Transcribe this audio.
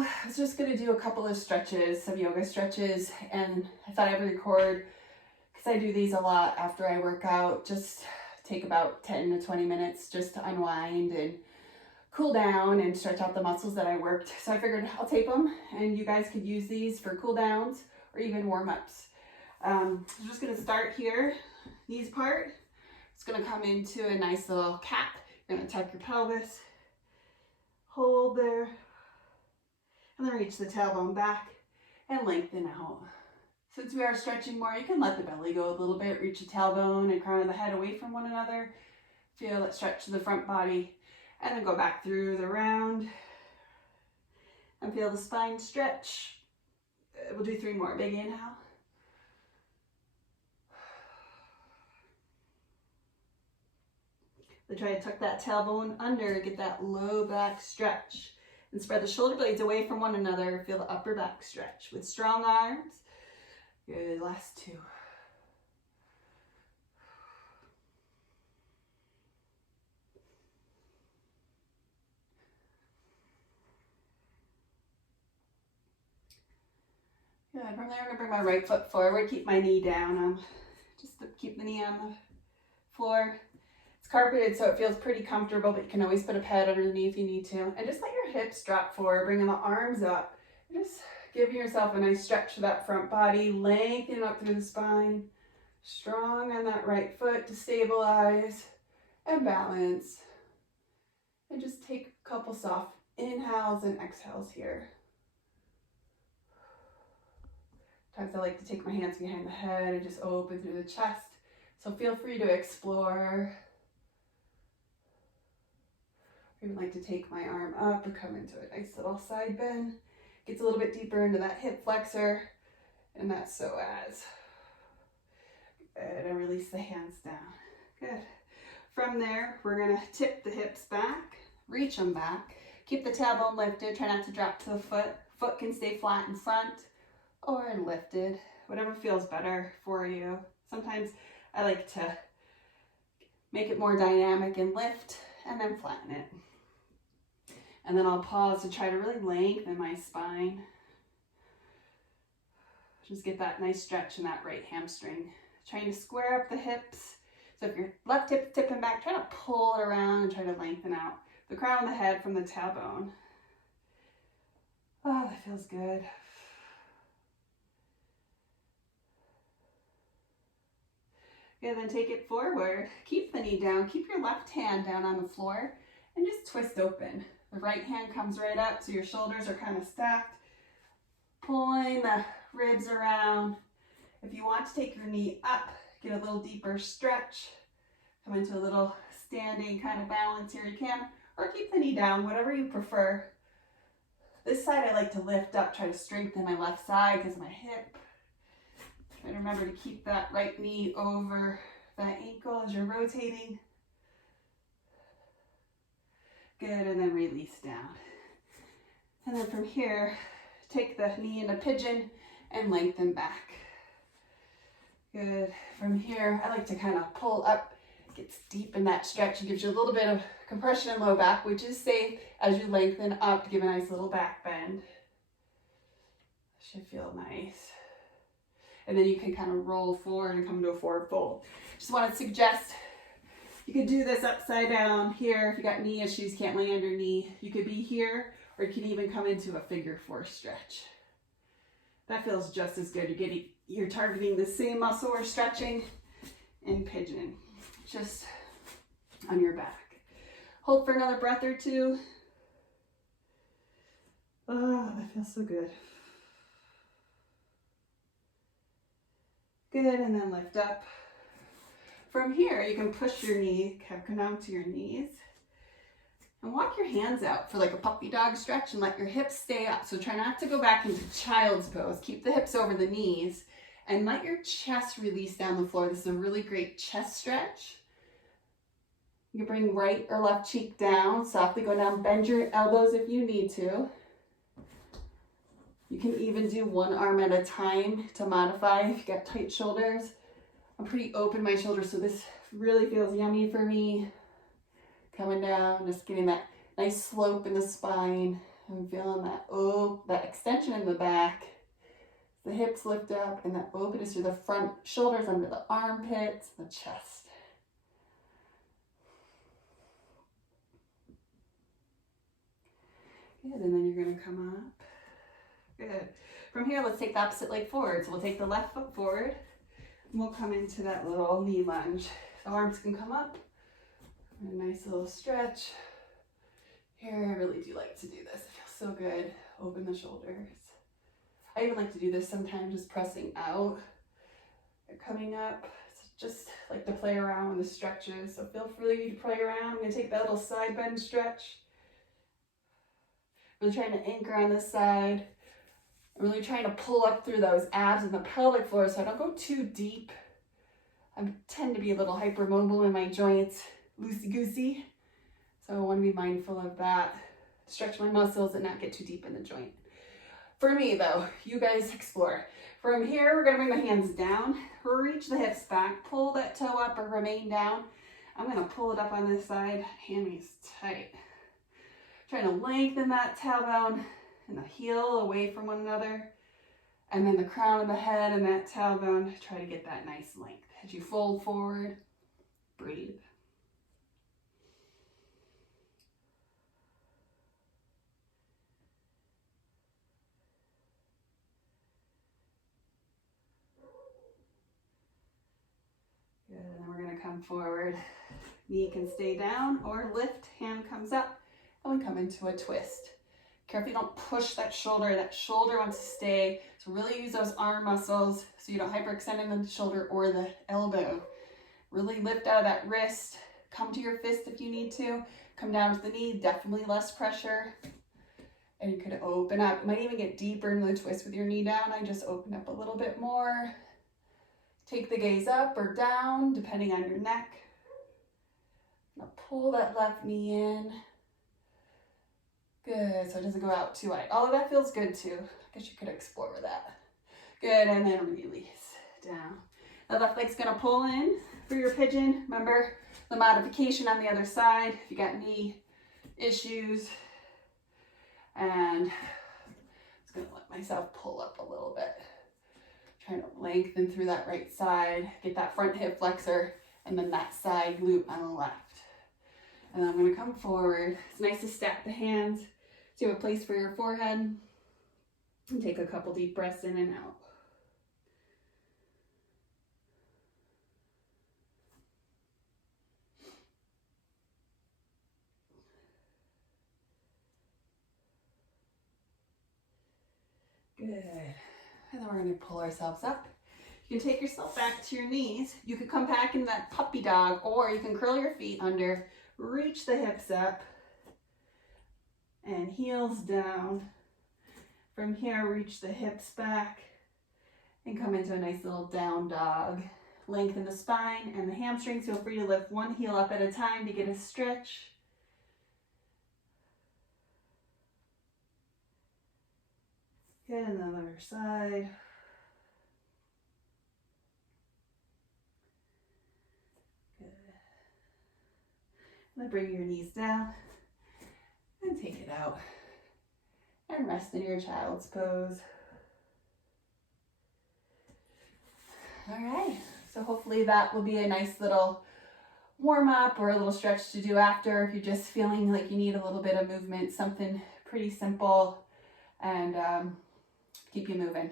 I was just gonna do a couple of stretches, some yoga stretches, and I thought I would record because I do these a lot after I work out. Just take about 10 to 20 minutes just to unwind and cool down and stretch out the muscles that I worked. So I figured I'll tape them and you guys could use these for cool downs or even warm-ups. I'm just gonna start here, knees apart. It's gonna come into a nice little cap. You're gonna tuck your pelvis, hold there, and then reach the tailbone back and lengthen out. Since we are stretching more, you can let the belly go a little bit, reach the tailbone and crown of the head away from one another. Feel that stretch to the front body, and then go back through the round and feel the spine stretch. We'll do 3 more. Big inhale. Then try to tuck that tailbone under, get that low back stretch. And spread the shoulder blades away from one another. Feel the upper back stretch with strong arms. Good, last 2. Good, from there I'm gonna bring my right foot forward, keep my knee down. Just to keep the knee on the floor. It's carpeted, so it feels pretty comfortable, but you can always put a pad under the knee if you need to. And just let your hips drop forward, bringing the arms up. Just giving yourself a nice stretch to that front body, lengthening up through the spine. Strong on that right foot to stabilize and balance. And just take a couple soft inhales and exhales here. Sometimes I like to take my hands behind the head and just open through the chest. So feel free to explore. I even like to take my arm up and come into a nice little side bend. Gets a little bit deeper into that hip flexor and that psoas. Good, and release the hands down. Good. From there, we're gonna tip the hips back, reach them back. Keep the tailbone lifted, try not to drop to the foot. Foot can stay flat in front or lifted, whatever feels better for you. Sometimes I like to make it more dynamic and lift and then flatten it. And then I'll pause to try to really lengthen my spine. Just get that nice stretch in that right hamstring. Trying to square up the hips. So if your left hip's tipping back, try to pull it around and try to lengthen out the crown of the head from the tailbone. Oh, that feels good. Good, then take it forward. Keep the knee down. Keep your left hand down on the floor and just twist open. The right hand comes right up so your shoulders are kind of stacked. Pulling the ribs around. If you want to take your knee up, get a little deeper stretch. Come into a little standing kind of balance here, you can. Or keep the knee down, whatever you prefer. This side I like to lift up, try to strengthen my left side because of my hip. Try to remember to keep that right knee over that ankle as you're rotating. Good, and then release down. And then from here, take the knee into pigeon and lengthen back. Good. From here, I like to kind of pull up, gets deep in that stretch. It gives you a little bit of compression in low back, which is safe as you lengthen up to give a nice little back bend. Should feel nice. And then you can kind of roll forward and come to a forward fold. Just want to suggest you could do this upside down here. If you got knee issues, can't lay on your knee, you could be here, or you can even come into a figure 4 stretch. That feels just as good. You're targeting the same muscle we're stretching in pigeon, just on your back. Hold for another breath or 2. Oh, that feels so good. Good, and then lift up. From here, you can push your knee, come down to your knees, and walk your hands out for like a puppy dog stretch and let your hips stay up. So try not to go back into child's pose. Keep the hips over the knees and let your chest release down the floor. This is a really great chest stretch. You can bring right or left cheek down, softly go down, bend your elbows if you need to. You can even do one arm at a time to modify if you got tight shoulders. I'm pretty open my shoulders, so this really feels yummy for me. Coming down, just getting that nice slope in the spine. I'm feeling that extension in the back. The hips lift up and that openness through the front shoulders, under the armpits, the chest. Good, and then you're gonna come up. Good. From here, let's take the opposite leg forward. So we'll take the left foot forward and we'll come into that little knee lunge. The arms can come up. A nice little stretch. Here, I really do like to do this. It feels so good. Open the shoulders. I even like to do this sometimes, just pressing out. They're coming up. It's just like to play around with the stretches. So feel free to play around. I'm gonna take that little side bend stretch. Really trying to anchor on this side. I'm really trying to pull up through those abs and the pelvic floor so I don't go too deep. I tend to be a little hypermobile in my joints, loosey-goosey. So I want to be mindful of that. Stretch my muscles and not get too deep in the joint. For me though, you guys explore. From here, we're gonna bring my hands down, reach the hips back, pull that toe up or remain down. I'm gonna pull it up on this side, hammies tight. Trying to lengthen that tailbone and the heel away from one another. And then the crown of the head and that tailbone, try to get that nice length. As you fold forward, breathe. Good, and then we're gonna come forward. Knee can stay down or lift, hand comes up, and we come into a twist. Careful you don't push that shoulder. That shoulder wants to stay. So really use those arm muscles so you don't hyperextend in the shoulder or the elbow. Really lift out of that wrist. Come to your fist if you need to. Come down to the knee, definitely less pressure. And you could open up. You might even get deeper into the twist with your knee down. I just open up a little bit more. Take the gaze up or down, depending on your neck. Now pull that left knee in. Good, so it doesn't go out too wide. All of that feels good too. I guess you could explore that. Good, and then release down. The left leg's gonna pull in for your pigeon. Remember the modification on the other side if you got knee issues. And I'm just gonna let myself pull up a little bit. Trying to lengthen through that right side, get that front hip flexor, and then that side glute on the left. And then I'm gonna come forward. It's nice to stack the hands so you have a place for your forehead. And take a couple deep breaths in and out. Good. And then we're gonna pull ourselves up. You can take yourself back to your knees. You could come back in that puppy dog, or you can curl your feet under, reach the hips up, and heels down. From here, reach the hips back, and come into a nice little down dog. Lengthen the spine and the hamstrings. Feel free to lift one heel up at a time to get a stretch. Good, and the other side. Good. Now bring your knees down and take it out. And rest in your child's pose. All right, so hopefully that will be a nice little warm up or a little stretch to do after if you're just feeling like you need a little bit of movement, something pretty simple and keep you moving.